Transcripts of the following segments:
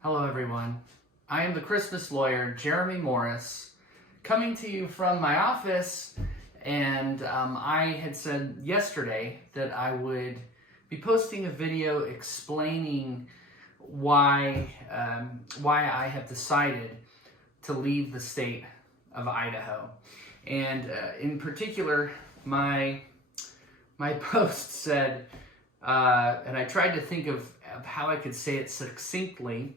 Hello everyone. I am the Christmas lawyer, Jeremy Morris, coming to you from my office, and I had said yesterday that I would be posting a video explaining why I have decided to leave the state of Idaho. And in particular, my post said, and I tried to think of how I could say it succinctly,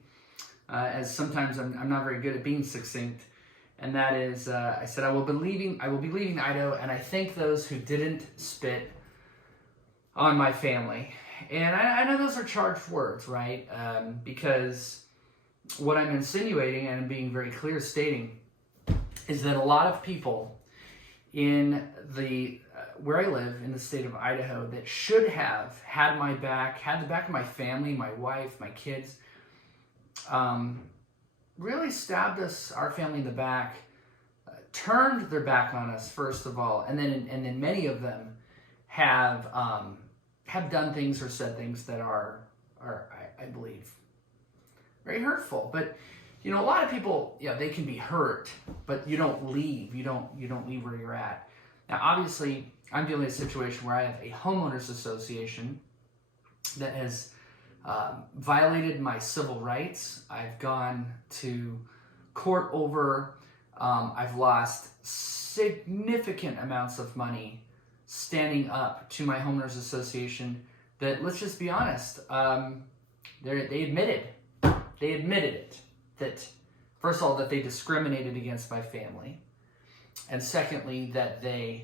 as sometimes I'm not very good at being succinct, and that is, I said, I will be leaving Idaho, and I thank those who didn't spit on my family. And I know those are charged words, right? Because what I'm insinuating, and being very clear stating, is that a lot of people in the where I live in the state of Idaho that should have had my back, had the back of my family, my wife, my kids, really stabbed us, our family, in the back, turned their back on us first of all, and then many of them have done things or said things that are I believe very hurtful. But you know, a lot of people, they can be hurt, but you don't leave. You don't leave where you're at. Now, obviously, I'm dealing with a situation where I have a homeowners association that has violated my civil rights. I've gone to court over. I've lost significant amounts of money standing up to my homeowners association. That, let's just be honest, they admitted it. That, first of all, that they discriminated against my family, and secondly, that there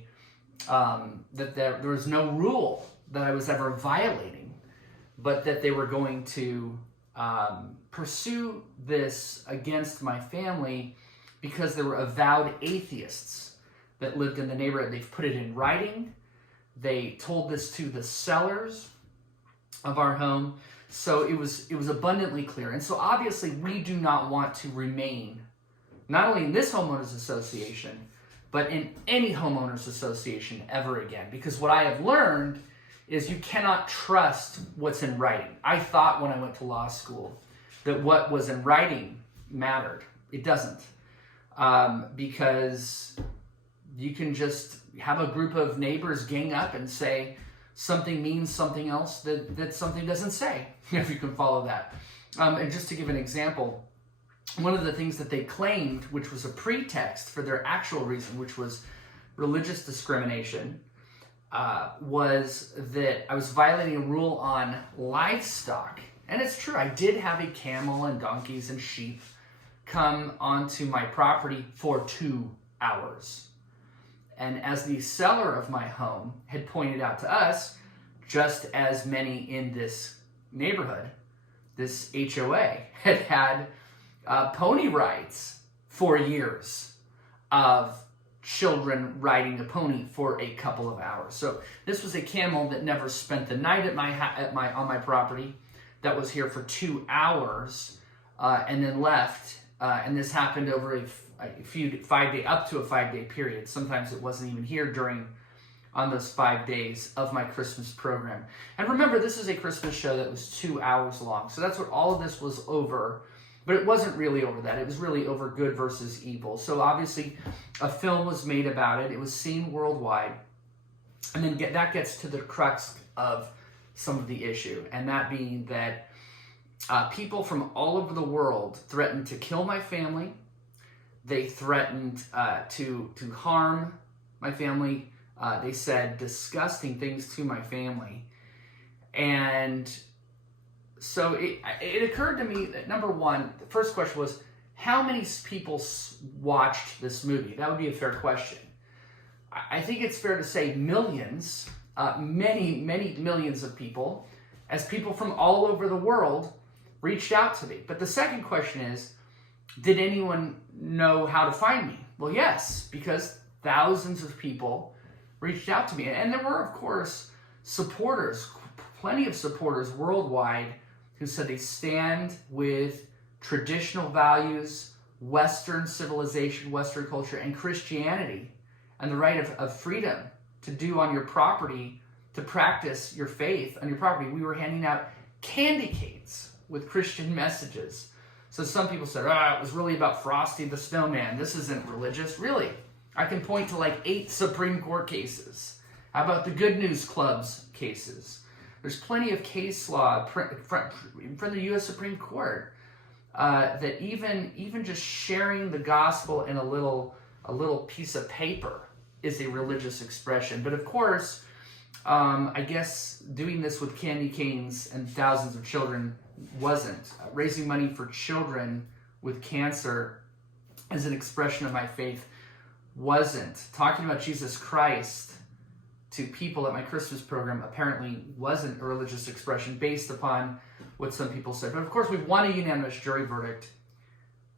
was no rule that I was ever violating, but that they were going to pursue this against my family because there were avowed atheists that lived in the neighborhood. They've put it in writing. They told this to the sellers of our home. So it was abundantly clear. And so obviously we do not want to remain, not only in this homeowners association, but in any homeowners association ever again. Because what I have learned is you cannot trust what's in writing. I thought when I went to law school that what was in writing mattered. It doesn't. Because you can just have a group of neighbors gang up and say something means something else that something doesn't say, if you can follow that. And just to give an example, one of the things that they claimed, which was a pretext for their actual reason, which was religious discrimination, was that I was violating a rule on livestock. And it's true, I did have a camel and donkeys and sheep come onto my property for 2 hours. And as the seller of my home had pointed out to us, just as many in this neighborhood, this HOA had pony rides for years of children riding a pony for a couple of hours. So this was a camel that never spent the night on my property, that was here for 2 hours and then left. And this happened over up to a 5-day period. Sometimes it wasn't even here on those 5 days of my Christmas program. And remember, this is a Christmas show that was 2 hours long. So that's what all of this was over. But it wasn't really over that. It was really over good versus evil. So obviously a film was made about it. It was seen worldwide. And then that gets to the crux of some of the issue. And that being that people from all over the world threatened to kill my family. They threatened to harm my family. They said disgusting things to my family. And so it occurred to me that, number one, the first question was, how many people watched this movie? That would be a fair question. I think it's fair to say millions, many millions of people, as people from all over the world reached out to me. But the second question is, did anyone know how to find me? Well, yes, because thousands of people reached out to me. And there were, of course, supporters, plenty of supporters worldwide who said they stand with traditional values, Western civilization, Western culture, and Christianity, and the right of freedom to do on your property, to practice your faith on your property. We were handing out candy canes with Christian messages So some people said, it was really about Frosty the Snowman. This isn't religious. Really? I can point to like 8 Supreme Court cases. How about the Good News Club's cases? There's plenty of case law from the U.S. Supreme Court that even just sharing the gospel in a little piece of paper is a religious expression. But of course, I guess doing this with candy canes and thousands of children wasn't. Raising money for children with cancer as an expression of my faith wasn't. Talking about Jesus Christ to people at my Christmas program apparently wasn't a religious expression based upon what some people said. But of course, we won a unanimous jury verdict.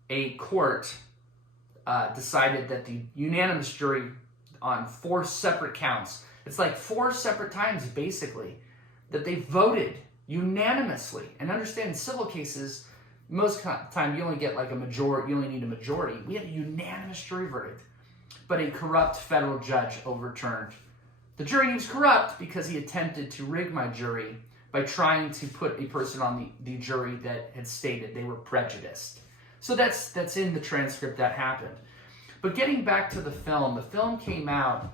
A court decided that the unanimous jury on 4 separate counts, it's like 4 separate times basically, that they voted unanimously. And understand, in civil cases, most time you only get like a majority, you only need a majority. We had a unanimous jury verdict, but a corrupt federal judge overturned the jury. He was corrupt because he attempted to rig my jury by trying to put a person on the jury that had stated they were prejudiced. So that's in the transcript that happened. But getting back to the film came out,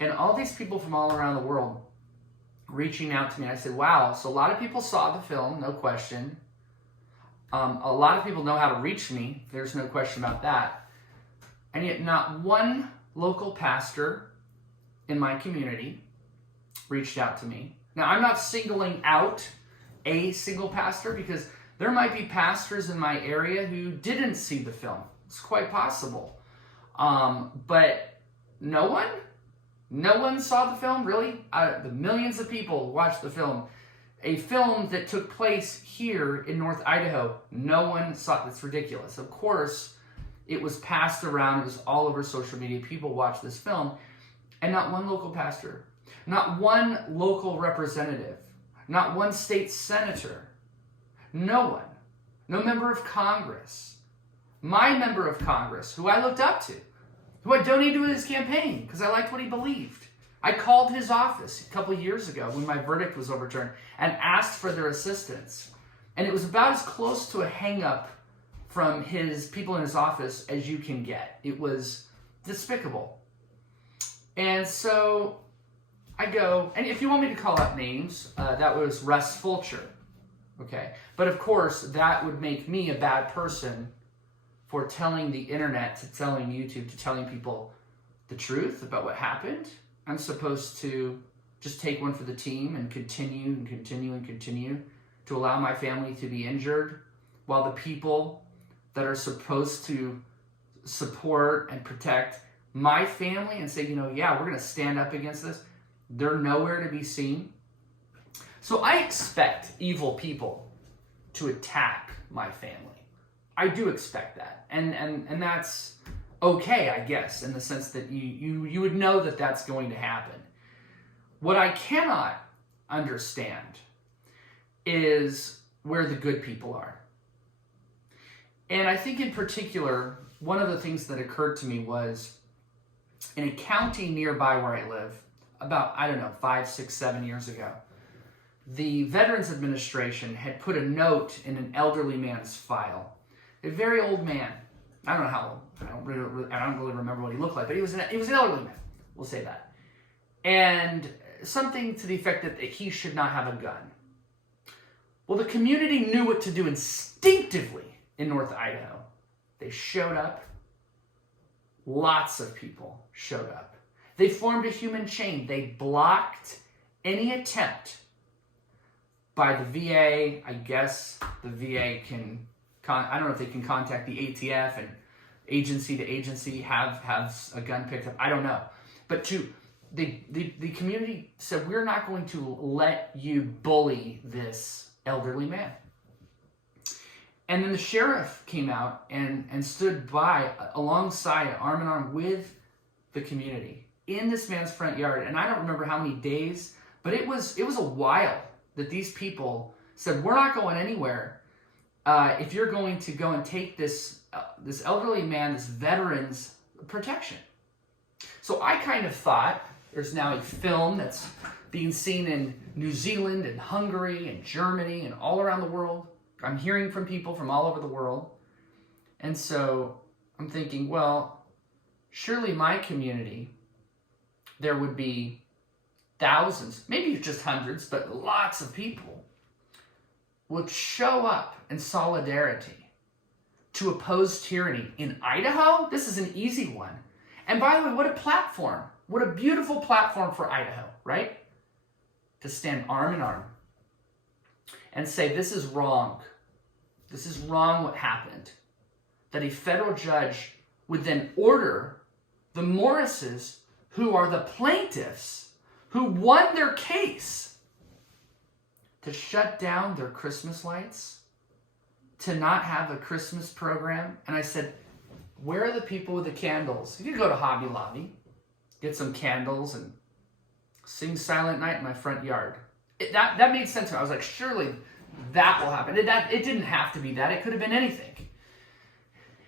and all these people from all around the world reaching out to me. I said, wow, so a lot of people saw the film, no question. A lot of people know how to reach me. There's no question about that. And yet not one local pastor in my community reached out to me. Now, I'm not singling out a single pastor, because there might be pastors in my area who didn't see the film. It's quite possible. But no one saw the film, really? The millions of people watched the film. A film that took place here in North Idaho, no one saw it. That's ridiculous. Of course, it was passed around. It was all over social media. People watched this film, and not one local pastor, not one local representative, not one state senator, no one, no member of Congress. My member of Congress, who I looked up to, who I donated to his campaign because I liked what he believed. I called his office a couple of years ago when my verdict was overturned and asked for their assistance. And it was about as close to a hang-up from his people in his office as you can get. It was despicable. And so I go, and if you want me to call out names, that was Russ Fulcher. Okay? But of course, that would make me a bad person for telling the internet, to telling YouTube, to telling people the truth about what happened. I'm supposed to just take one for the team and continue to allow my family to be injured, while the people that are supposed to support and protect my family and say, yeah, we're going to stand up against this, they're nowhere to be seen. So I expect evil people to attack my family. I do expect that. And that's okay, I guess, in the sense that you would know that that's going to happen. What I cannot understand is where the good people are. And I think in particular, one of the things that occurred to me was in a county nearby where I live, about, 5, 6, 7 years ago, the Veterans Administration had put a note in an elderly man's file. A very old man. I don't know how old. I don't really remember what he looked like, but he was an elderly man. We'll say that. And something to the effect that he should not have a gun. Well, the community knew what to do instinctively in North Idaho. They showed up. Lots of people showed up. They formed a human chain. They blocked any attempt by the VA. I guess the VA can, I don't know if they can contact the ATF and agency to agency have a gun picked up. I don't know. But the community said, we're not going to let you bully this elderly man. And then the sheriff came out and stood by alongside, arm in arm with the community in this man's front yard. And I don't remember how many days, but it was a while that these people said, we're not going anywhere if you're going to go and take this elderly man, this veteran's protection. So I kind of thought, there's now a film that's being seen in New Zealand and Hungary and Germany and all around the world, I'm hearing from people from all over the world. And so I'm thinking, well, surely my community, there would be thousands, maybe just hundreds, but lots of people would show up in solidarity to oppose tyranny in Idaho. This is an easy one. And by the way, what a platform. What a beautiful platform for Idaho, right? To stand arm in arm and say, this is wrong. This is wrong what happened. That a federal judge would then order the Morrises, who are the plaintiffs, who won their case, to shut down their Christmas lights, to not have a Christmas program. And I said, where are the people with the candles? You could go to Hobby Lobby, get some candles, and sing Silent Night in my front yard. That made sense to me. I was like, surely that will happen. It didn't have to be that. It could have been anything.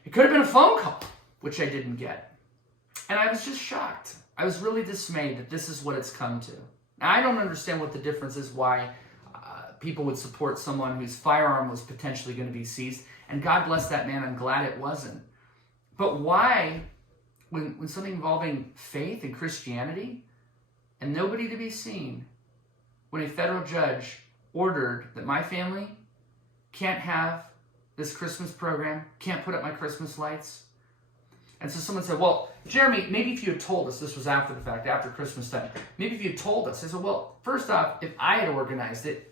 It could have been a phone call, which I didn't get. And I was just shocked. I was really dismayed that this is what it's come to. Now, I don't understand what the difference is, why people would support someone whose firearm was potentially going to be seized. And God bless that man. I'm glad it wasn't. But why, when something involving faith and Christianity and nobody to be seen, when a federal judge ordered that my family can't have this Christmas program, can't put up my Christmas lights. And so someone said, well, Jeremy, maybe if you had told us, this was after the fact, after Christmas time, maybe if you had told us. I said, well, first off, if I had organized it,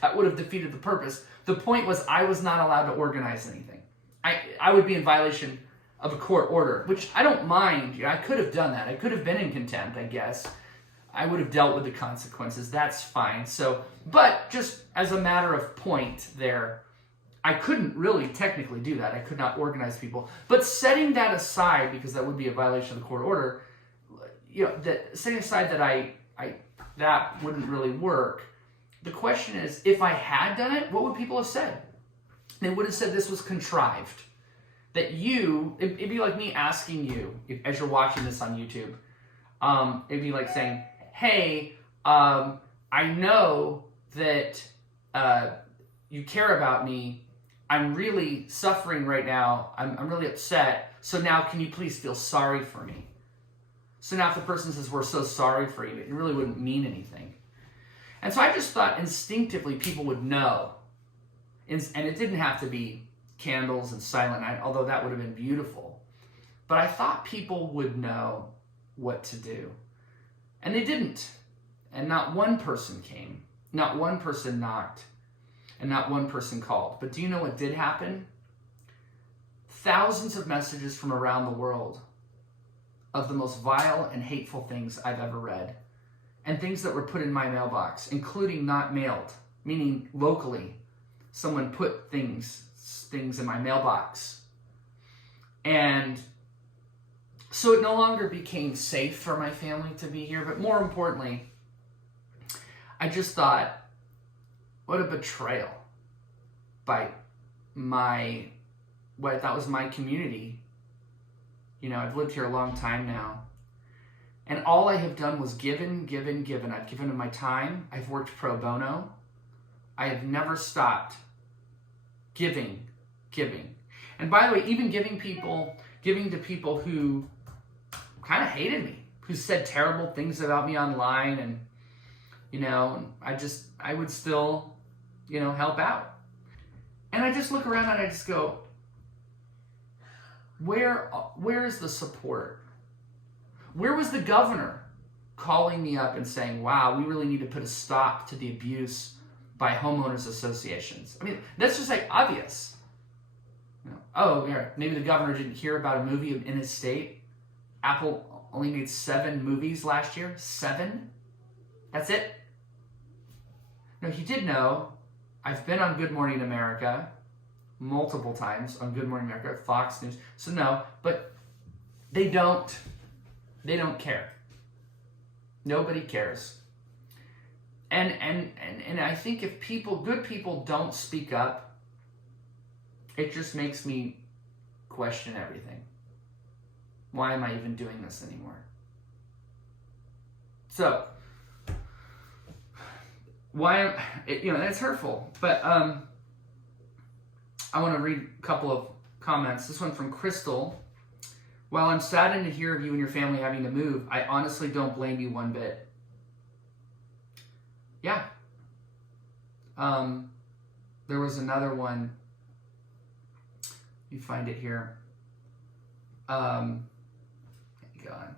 that would have defeated the purpose. The point was I was not allowed to organize anything. I would be in violation of a court order, which I don't mind. I could have done that. I could have been in contempt, I guess. I would have dealt with the consequences. That's fine. So, but just as a matter of point there, I couldn't really technically do that. I could not organize people. But setting that aside, because that would be a violation of the court order, that setting aside that that wouldn't really work. The question is, if I had done it, what would people have said? They would have said this was contrived. That it'd be like me asking you, as you're watching this on YouTube, it'd be like saying, hey, I know that you care about me. I'm really suffering right now. I'm really upset. So now can you please feel sorry for me? So now if the person says, we're so sorry for you, it really wouldn't mean anything. And so I just thought instinctively people would know. And it didn't have to be candles and Silent Night, although that would have been beautiful. But I thought people would know what to do. And they didn't. And not one person came. Not one person knocked. And not one person called. But do you know what did happen? Thousands of messages from around the world of the most vile and hateful things I've ever read. And things that were put in my mailbox, including not mailed, meaning locally. Someone put things in my mailbox. And so it no longer became safe for my family to be here. But more importantly, I just thought, what a betrayal by what I thought was my community. I've lived here a long time now. And all I have done was given. I've given of my time. I've worked pro bono. I have never stopped giving. And by the way, even giving to people who kind of hated me, who said terrible things about me online, and I would still, help out. And I just look around and I just go, where is the support? Where was the governor calling me up and saying, wow, we really need to put a stop to the abuse by homeowners associations? I mean, that's just like obvious. Oh, yeah, maybe the governor didn't hear about a movie in his state. Apple only made 7 movies last year. 7? That's it? No, he did know. I've been on Good Morning America multiple times on Good Morning America, Fox News. So no, but they don't care. Nobody cares. And I think if good people don't speak up, it just makes me question everything. Why am I even doing this anymore? So, that's hurtful. But I want to read a couple of comments. This one from Crystal. While I'm saddened to hear of you and your family having to move, I honestly don't blame you one bit. Yeah. There was another one. You find it here. Hang on.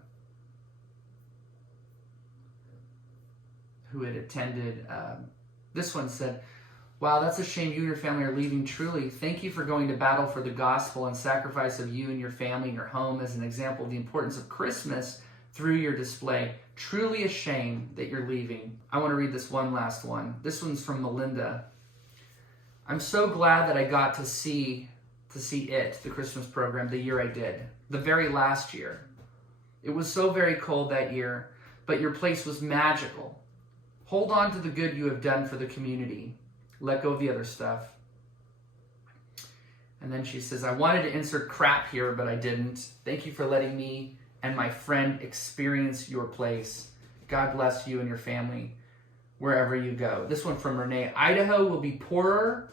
Who had attended. This one said, wow, that's a shame you and your family are leaving. Truly, thank you for going to battle for the gospel and sacrifice of you and your family and your home as an example of the importance of Christmas through your display. Truly a shame that you're leaving. I want to read this one last one. This one's from Melinda. I'm so glad that I got to see it, the Christmas program, the year I did. The very last year. It was so very cold that year, but your place was magical. Hold on to the good you have done for the community. Let go of the other stuff. And then she says, I wanted to insert crap here, but I didn't. Thank you for letting me and my friend experience your place. God bless you and your family wherever you go. This one from Renee. Idaho will be poorer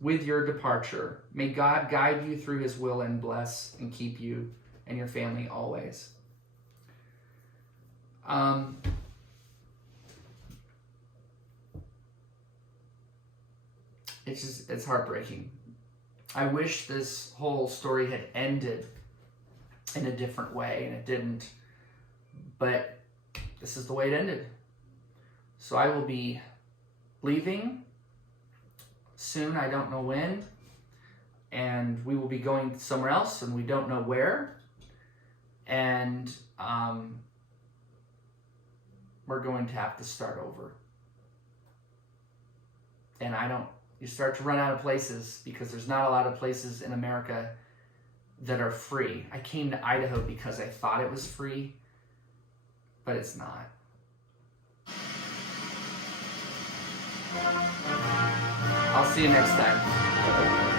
with your departure. May God guide you through his will and bless and keep you and your family always. It's heartbreaking. I wish this whole story had ended in a different way, and it didn't. But this is the way it ended. So I will be leaving soon, I don't know when, and we will be going somewhere else, and we don't know where. And we're going to have to start over. And you start to run out of places because there's not a lot of places in America that are free. I came to Idaho because I thought it was free, but it's not. I'll see you next time.